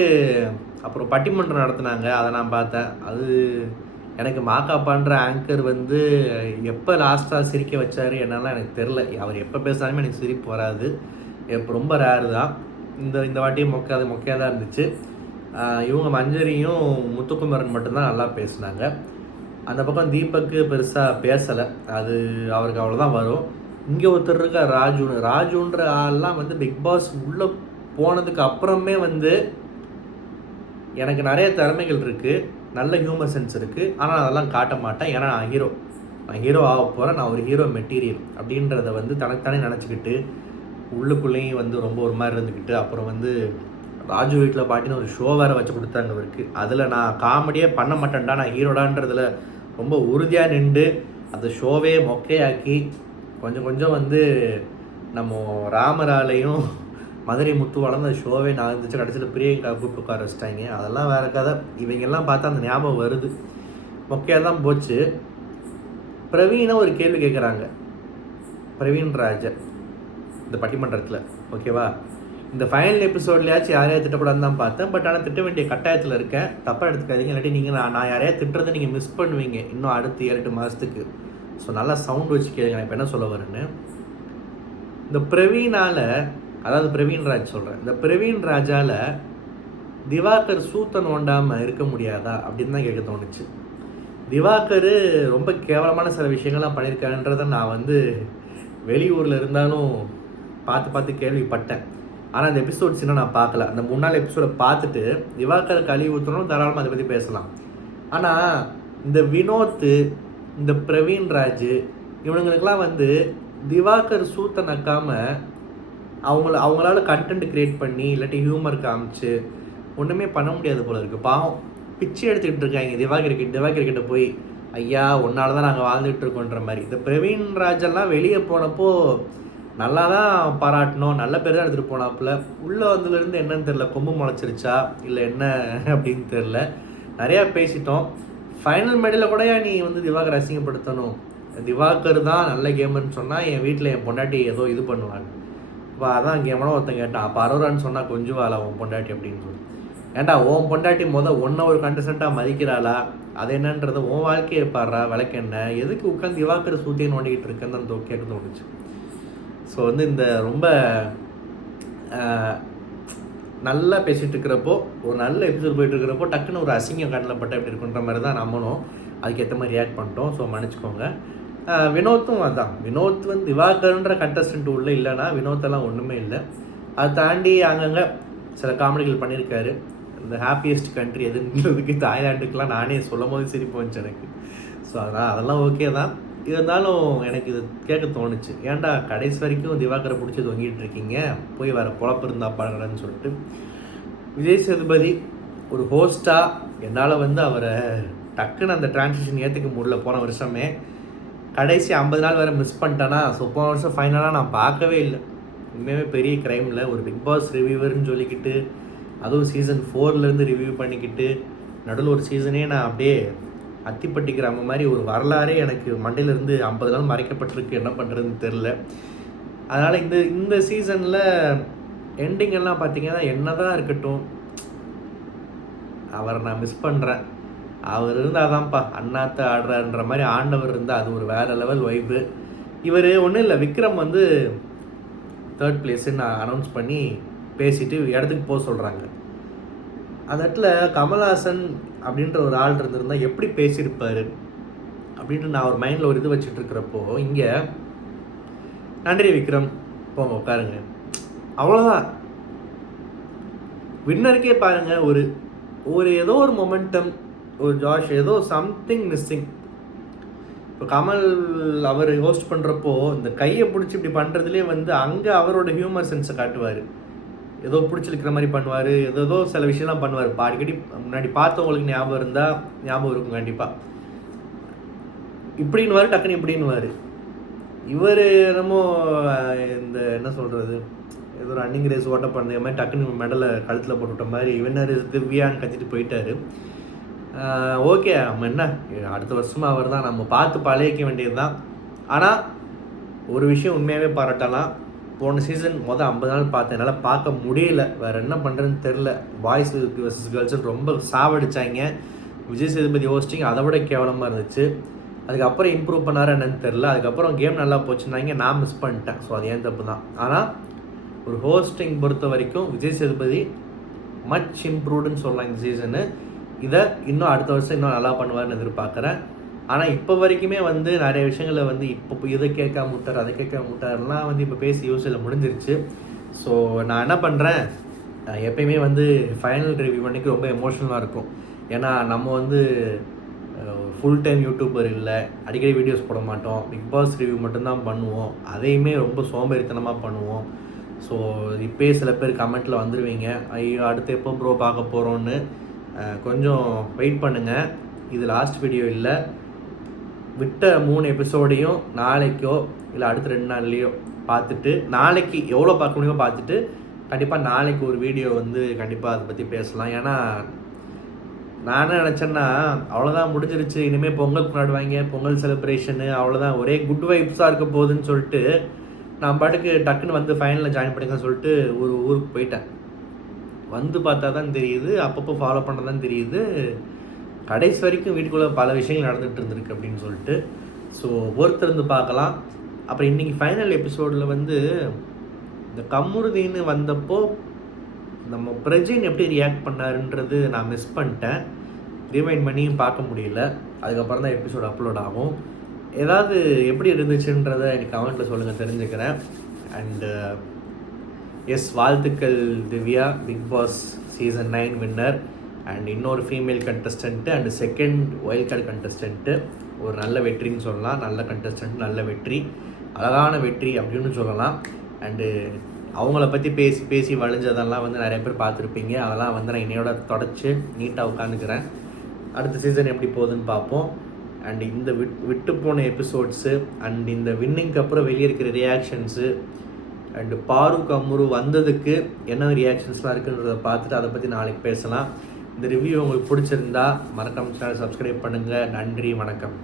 அப்புறம் பட்டிமன்றம் நடத்துனாங்க, அதை நான் பார்த்தேன். அது எனக்கு மாக்காப்பான்ற ஆங்கர் வந்து எப்போ லாஸ்ட்டாக சிரிக்க வச்சார் என்னெல்லாம் எனக்கு தெரில. அவர் எப்போ பேசினாலுமே எனக்கு சிரிப்பு வராது, எப்போ ரொம்ப ரேரு தான். இந்த வாட்டியும் மொக்கையாக தான் இருந்துச்சு. இவங்க மஞ்சரியும் முத்துக்குமரன் மட்டும்தான் நல்லா பேசினாங்க. அந்த பக்கம் தீபக்கு பெருசாக பேசலை, அது அவருக்கு அவ்வளோதான் வரும். இங்கே ஒருத்தர் இருக்க ராஜுன்ற ஆள்லாம் வந்து பிக் பாஸ் உள்ளே போனதுக்கு அப்புறமே வந்து எனக்கு நிறைய திறமைகள் இருக்குது, நல்ல ஹியூமர் சென்ஸ் இருக்குது, ஆனால் அதெல்லாம் காட்ட மாட்டேன். ஏன்னா நான் ஹீரோ ஆக போகிறேன், நான் ஒரு ஹீரோ மெட்டீரியல் அப்படின்றத வந்து தனக்குத்தானே நினச்சிக்கிட்டு உள்ளுக்குள்ளேயும் வந்து ரொம்ப ஒரு மாதிரி இருந்துக்கிட்டு, அப்புறம் வந்து ராஜு வீட்டில் பாட்டின்னு ஒரு ஷோ வேறு வச்சு கொடுத்தாங்க அவருக்கு. அதில் நான் காமெடியே பண்ண மாட்டேன்டா, நான் ஹீரோடான்றதில் ரொம்ப உறுதியாக நின்று அந்த ஷோவே மொக்கையாக்கி கொஞ்சம் வந்து நம்ம ராமராலையும் மதுரை முத்து வளர்ந்த ஷோவே நான் இருந்துச்சு. கடைசியில் பிரியங்கா கூப்பிட்டு உட்கார வச்சிட்டாங்க. அதெல்லாம் வேறு கதை. இவங்கெல்லாம் பார்த்தா அந்த ஞாபகம் வருது. மொக்கையாக தான் போச்சு. பிரவீனை ஒரு கேள்வி கேட்குறாங்க, பிரவீன் ராஜன் இந்த பட்டிமன்றத்தில். ஓகேவா, இந்த ஃபைனல் எபிசோட்லையாச்சும் யாரையா திட்டக்கூடாதுன்னு தான் பார்த்தேன். பட் ஆனால் திட்ட வேண்டிய கட்டாயத்தில் இருக்கேன். தப்பாக எடுத்துக்காதீங்க. இல்லாட்டி நீங்கள் நான் யாரையா திட்டுறதை நீங்கள் மிஸ் பண்ணுவீங்க இன்னும் அடுத்து 7-8 மாதத்துக்கு. ஸோ நல்லா சவுண்ட் வச்சு கேளுங்க நான் இப்போ என்ன சொல்ல வரேன்னு. இந்த பிரவீனால், அதாவது பிரவீன் ராஜ் சொல்கிறேன், இந்த பிரவீன் ராஜால் திவாகர் சூத்த நோண்டாமல் இருக்க முடியாதா அப்படின்னு தான் கேட்க தோணுச்சு. திவாகர் ரொம்ப கேவலமான சில விஷயங்கள்லாம் பண்ணியிருக்காருன்றதை நான் வந்து வெளியூரில் இருந்தாலும் பார்த்து கேள்விப்பட்டேன். ஆனால் அந்த எபிசோட்ஸ் இன்னும் நான் பார்க்கல. அந்த 3 நாள் எபிசோடை பார்த்துட்டு திவாகர் கழுவி ஊற்றணும், தாராளமாக அதை பற்றி பேசலாம். ஆனால் இந்த வினோத், இந்த பிரவீன் ராஜ், இவனுங்களுக்கெல்லாம் வந்து திவாகர் சூத்த நக்காமல் அவங்களால கண்டென்ட் க்ரியேட் பண்ணி இல்லாட்டி ஹியூமர் காமிச்சு ஒன்றுமே பண்ண முடியாது போல இருக்குது. பாவம் பிச்சை எடுத்துக்கிட்டு இருக்காங்க திவாகர் கிட்ட போய், ஐயா உன்னால தான் நாங்கள் வாழ்ந்துகிட்டு இருக்கோன்ற மாதிரி. இந்த பிரவீன் ராஜெல்லாம் வெளியே போனப்போ நல்லா தான் பாராட்டணும், நல்ல பேர் தான் எடுத்துகிட்டு போனாப்புல. உள்ளே வந்ததுலேருந்து என்னன்னு தெரில, கொம்பு முளைச்சிருச்சா இல்லை என்ன அப்படின்னு தெரில. நிறையா பேசிட்டோம். ஃபைனல் மேடையில் கூட நீ வந்து திவாகர் அசிங்கப்படுத்தணும், திவாகர் தான் நல்ல கேமர்னு சொன்னால் என் வீட்டில் என் பொண்டாட்டி ஏதோ இது பண்ணுவான். இப்போ அதான் கேமரா ஒருத்தன் கேட்டான், அப்போ அரோரான்னு சொன்னால் கொஞ்சம் வாழா உன் பொண்டாட்டி அப்படின்னு சொல்லி. ஏன்டா உன் பொண்டாட்டி ஒன்றை ஒரு கண்டஸ்டண்ட்டாக மதிக்கிறாளா, அது என்னன்றதை உன் வாழ்க்கையை பாடுறா விளக்கென்ன, எதுக்கு உட்காந்து திவாகர் சூத்தியை நோண்டிக்கிட்டு இருக்கேன்னு தான் கேட்க தோணுச்சு. ஸோ வந்து இந்த ரொம்ப நல்லா பேசிகிட்டு இருக்கிறப்போ, ஒரு நல்ல எபிசோட் போயிட்டு இருக்கிறப்போ டக்குன்னு ஒரு அசிங்கம் கண்ணில் பட்ட எப்படி இருக்குன்ற மாதிரி தான் நம்மளும் அதுக்கேற்ற மாதிரி ரியாக்ட் பண்ணிட்டோம். ஸோ மன்னிச்சுக்கோங்க. வினோத்தும் அதான், வினோத் வந்து திவாகர்ன்ற கண்டஸ்டன்ட் உள்ளே இல்லைன்னா வினோத்தெல்லாம் ஒன்றுமே இல்லை. அதை தாண்டி அங்கங்கே சில காமெடிகள் பண்ணியிருக்காரு. இந்த ஹாப்பியஸ்ட் கண்ட்ரி எதுன்றதுக்கு தாய்லாண்டுக்கெலாம் நானே சொல்லும் போது சிரிப்பு வந்துச்சு எனக்கு. ஸோ அதெல்லாம் ஓகே தான். இருந்தாலும் எனக்கு இது கேட்க தோணுச்சு, ஏன்டா கடைசி வரைக்கும் திவாகரை பிடிச்சி தொங்கிட்டு இருக்கீங்க, போய் வேறு பொழப்பு இருந்தா பாருங்கன்னு சொல்லிட்டு. விஜய் சேதுபதி ஒரு ஹோஸ்ட்டாக என்னால் வந்து அவரை டக்குன்னு அந்த டிரான்சிஷன் ஏற்றுக்க முடியல. போன வருஷமே கடைசி 50 நாள் வேறு மிஸ் பண்ணிட்டேன்னா. ஸோ போன வருஷம் ஃபைனலாக நான் பார்க்கவே இல்லை. உண்மையுமே பெரிய க்ரைமில் ஒரு பிக் பாஸ் ரிவ்யூவர்னு சொல்லிக்கிட்டு, அதுவும் சீசன் 4லேருந்து ரிவ்யூ பண்ணிக்கிட்டு, நடுவில் ஒரு சீசனே நான் அப்படியே அத்திப்பட்டி கிராமம் மாதிரி ஒரு வரலாறே எனக்கு மண்டையிலேருந்து 50 நாள் மறைக்கப்பட்டிருக்கு. என்ன பண்ணுறதுன்னு தெரில. அதனால் இந்த சீசனில் எண்டிங் எல்லாம் பார்த்தீங்கன்னா என்ன தான் இருக்கட்டும், அவரை நான் மிஸ் பண்ணுறேன். அவர் இருந்தால் தான்ப்பா அண்ணாத்த ஆடுறாருன்ற மாதிரி ஆண்டவர் இருந்தால் அது ஒரு வேறு லெவல் வைப்பு. இவர் ஒன்றும் இல்லை, விக்ரம் வந்து 3rd பிளேஸுன்னு அனௌன்ஸ் பண்ணி பேசிட்டு இடத்துக்கு போக சொல்கிறாங்க. அந்த இடத்துல கமல்ஹாசன் அப்படின்ற ஒரு ஆள் இருந்திருந்தால் எப்படி பேசியிருப்பார் அப்படின்ட்டு நான் ஒரு மைண்டில் ஒரு இது வச்சுட்டு இருக்கிறப்போ, இங்கே நன்றி விக்ரம் போங்க உட்காருங்க, அவ்வளோதான். வின்னருக்கே பாருங்கள், ஒரு ஏதோ ஒரு மொமெண்டம், ஒரு ஜாஷ், ஏதோ சம்திங் மிஸ்ஸிங். இப்போ கமல் அவர் ஹோஸ்ட் பண்ணுறப்போ இந்த கையை பிடிச்சி இப்படி பண்ணுறதுலேயே வந்து அங்கே அவரோட ஹியூமர் சென்ஸை காட்டுவார். ஏதோ பிடிச்சிருக்கிற மாதிரி பண்ணுவார், ஏதோ சில விஷயம்லாம் பண்ணுவார். அடிக்கடி முன்னாடி பார்த்தவங்களுக்கு ஞாபகம் இருந்தால் ஞாபகம் இருக்கும் கண்டிப்பாக. இப்படின்னுவார், டக்குன்னு இப்படின்னுவார். இவர் நம்ம இந்த என்ன சொல்கிறது, ஏதோ ரன்னிங் ரேஸ் ஓட்ட பண்ண மாதிரி டக்குன்னு மெடலை கழுத்தில் போட்டுவிட்ட மாதிரி வின்னர் இஸ் திவ்யான்னு கத்திட்டு போயிட்டார். ஓகே, நம்ம என்ன அடுத்த வருஷமாக அவர் தான், நம்ம பார்த்து பழகிக்க வேண்டியது தான். ஆனால் ஒரு விஷயம் உண்மையாகவே பாராட்டலாம். போன சீசன் 50 நாள் பார்த்தேன், என்னால் பார்க்க முடியல, வேறு என்ன பண்ணுறதுன்னு தெரில. பாய்ஸ் வர்சஸ் கேர்ள்ஸ்னு ரொம்ப சாவடிச்சாங்க. விஜய் சேதுபதி ஹோஸ்டிங் அதை விட கேவலமாக இருந்துச்சு. அதுக்கப்புறம் இம்ப்ரூவ் பண்ணாரா என்னன்னு தெரில. அதுக்கப்புறம் கேம் நல்லா போச்சுன்னாங்க, நான் மிஸ் பண்ணிட்டேன். ஸோ அது ஏன் தப்பு தான். ஆனால் ஒரு ஹோஸ்டிங் பொறுத்த வரைக்கும் விஜய் சேதுபதி மச் இம்ப்ரூவ்டுன்னு சொல்லலாம் இந்த சீசனு. இதை இன்னும் அடுத்த வருஷம் இன்னும் நல்லா பண்ணுவார்னு எதிர்பார்க்குறேன். ஆனால் இப்போ வரைக்குமே வந்து நிறைய விஷயங்களை வந்து இப்போ இதை கேட்காம விட்டார், அதை கேட்காம விட்டார்லாம் வந்து இப்போ பேசி யூஸில் முடிஞ்சிருச்சு. ஸோ நான் என்ன பண்ணுறேன், எப்பயுமே வந்து ஃபைனல் ரிவ்யூ பண்ணிக்கு ரொம்ப எமோஷ்னலாக இருக்கும். ஏன்னா நம்ம வந்து ஃபுல் டைம் யூடியூபர் இல்லை, அடிக்கடி வீடியோஸ் போட மாட்டோம், பிக் பாஸ் ரிவ்யூ மட்டும்தான் பண்ணுவோம். அதையுமே ரொம்ப சோம்பேறித்தனமாக பண்ணுவோம். ஸோ இப்போயே சில பேர் கமெண்ட்டில் வந்துடுவீங்க, ஐயோ அடுத்து எப்போ ப்ரோ பார்க்க போகிறோன்னு. கொஞ்சம் வெயிட் பண்ணுங்கள். இது லாஸ்ட் வீடியோ இல்லை. விட்ட 3 எபிசோடையும் நாளைக்கோ இல்லை அடுத்த 2 நாள்லேயோ பார்த்துட்டு, நாளைக்கு எவ்வளோ பார்க்க முடியுமோ பார்த்துட்டு கண்டிப்பாக நாளைக்கு ஒரு வீடியோ வந்து கண்டிப்பாக அதை பற்றி பேசலாம். ஏன்னா நான் என்ன நினச்சேன்னா, அவ்வளோதான் முடிஞ்சிருச்சு, இனிமேல் பொங்கல் கொண்டாடுவாங்க, பொங்கல் செலிப்ரேஷனு, அவ்வளோதான் ஒரே குட் வைப்ஸாக இருக்க போகுதுன்னு சொல்லிட்டு நான் பாட்டுக்கு டக்குன்னு வந்து ஃபைனலில் ஜாயின் பண்ணிக்கன்னு சொல்லிட்டு ஒரு ஊருக்கு போயிட்டேன். வந்து பார்த்தா தான் தெரியுது, அப்பப்போ ஃபாலோ பண்ண தான் தெரியுது, கடைசி வரைக்கும் வீட்டுக்குள்ளே பல விஷயங்கள் நடந்துகிட்டு இருந்திருக்கு அப்படின்னு சொல்லிட்டு. ஸோ ஒருத்தருந்து பார்க்கலாம். அப்புறம் இன்றைக்கி ஃபைனல் எபிசோடில் வந்து இந்த கம்முருதின்னு வந்தப்போ நம்ம பிரஜின் எப்படி ரியாக்ட் பண்ணாருன்றது நான் மிஸ் பண்ணிட்டேன். ரிவைண்ட் பண்ணியும் பார்க்க முடியல. அதுக்கப்புறம் தான் எபிசோடு அப்லோட் ஆகும். ஏதாவது எப்படி இருந்துச்சுன்றதை எனக்கு கமெண்ட்டில் சொல்லுங்கள், தெரிஞ்சுக்கிறேன். அண்டு எஸ், வாழ்த்துக்கள் Divya, Bigg Boss season 9 winner. And இன்னொரு female contestant and second wild card contestant. ஒரு நல்ல வெற்றின்னு சொல்லலாம். நல்ல கண்டஸ்டன்ட், நல்ல வெற்றி, அழகான வெற்றி அப்படின்னு சொல்லலாம். அண்டு அவங்கள பற்றி பேசி வழிஞ்சதெல்லாம் வந்து நிறைய பேர் பார்த்துருப்பீங்க. அதெல்லாம் வந்து நான் என்னையோட தொடச்சி நீட்டாக உட்காந்துக்கிறேன். அடுத்த சீசன் எப்படி போகுதுன்னு பார்ப்போம். அண்ட் இந்த விட்டு போன எபிசோட்ஸு அண்ட் இந்த வின்னிங்க்கு அப்புறம் வெளியே இருக்கிற ரியாக்ஷன்ஸு அண்டு பாருக் அம்ரு வந்ததுக்கு என்ன ரியாக்ஷன்ஸ்லாம் இருக்குன்றதை பார்த்துட்டு அதை பற்றி நாளைக்கு பேசலாம். இந்த ரிவ்யூ உங்களுக்கு பிடிச்சிருந்தா மறக்காம சேனல் சப்ஸ்கிரைப் பண்ணுங்கள். நன்றி, வணக்கம்.